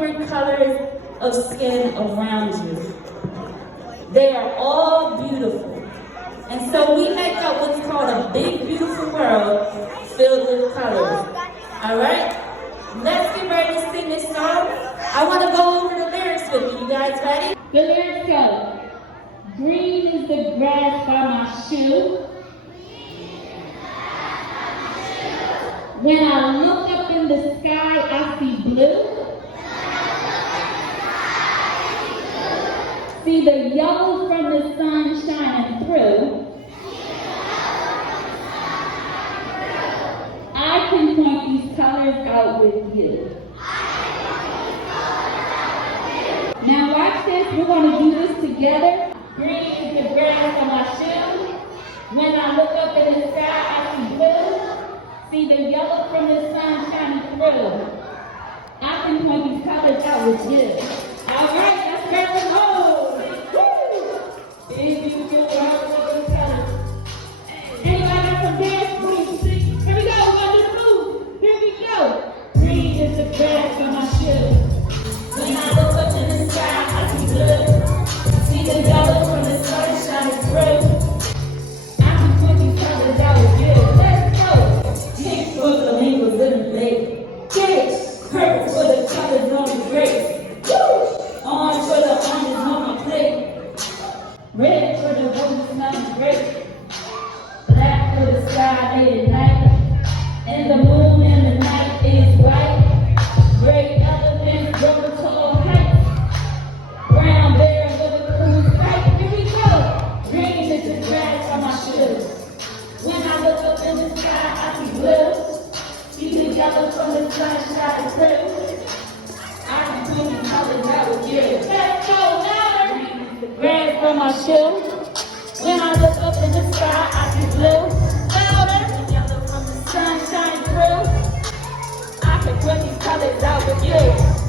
different colors of skin around you. They are all beautiful. And so we make up what's called a big, beautiful world filled with colors. All right? Let's get ready to sing this song. I want to go over the lyrics with you. You guys ready? The lyrics go, green is the grass by my shoe. When I look up in the sky, I see blue. See the yellow from the sun shining through. I can point these colors out with you. Now watch this, we're going to do this together. Green is the grass on my shoe. When I look up in the sky, I see blue. See the yellow from the sun shining through. I can point these colors out with you. All right, let's go. Big, beautiful world of colors. Anybody got some dance moves? Here we go, we're going to move. Here we go. Green is the grass on my shoe. When I look up in the sky, I see blue. See the yellow from the sun shining through. I can point these colors out with you. Let's go. Pink for the flamingos in the lake. Pink, purple for the colors on the grapes. Orange for the onions on my plate. Red for the roses on the grapes. Black for the sky late at night. And the moon in the night is white. Gray elephants grow tall heights. Brown bears with a cool sight. Here we go. Green is the grass on my shoes. When I look up in the sky, I see blue. See the yellow from the sun shining through. I can put these colors out with you. Let's go louder. Green is the grass on my shoe. When I look up in the sky, I see blue. Louder. The yellow from the sun shining through. I can put these colors out with you.